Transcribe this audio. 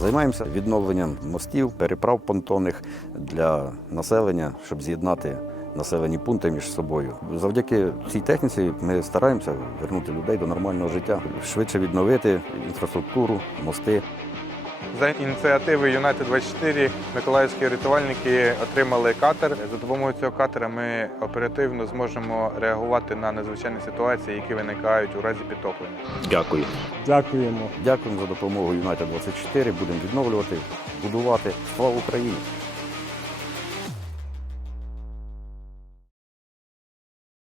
Займаємося відновленням мостів, переправ понтонних для населення, щоб з'єднати населені пункти між собою. Завдяки цій техніці ми стараємося вернути людей до нормального життя, швидше відновити інфраструктуру, мости. За ініціативи Юнайтед 24 миколаївські рятувальники отримали катер. За допомогою цього катера ми оперативно зможемо реагувати на надзвичайні ситуації, які виникають у разі підтоплення. Дякую. Дякуємо. Дякуємо за допомогу Юнайтед 24 Будемо відновлювати, будувати. Слава Україні!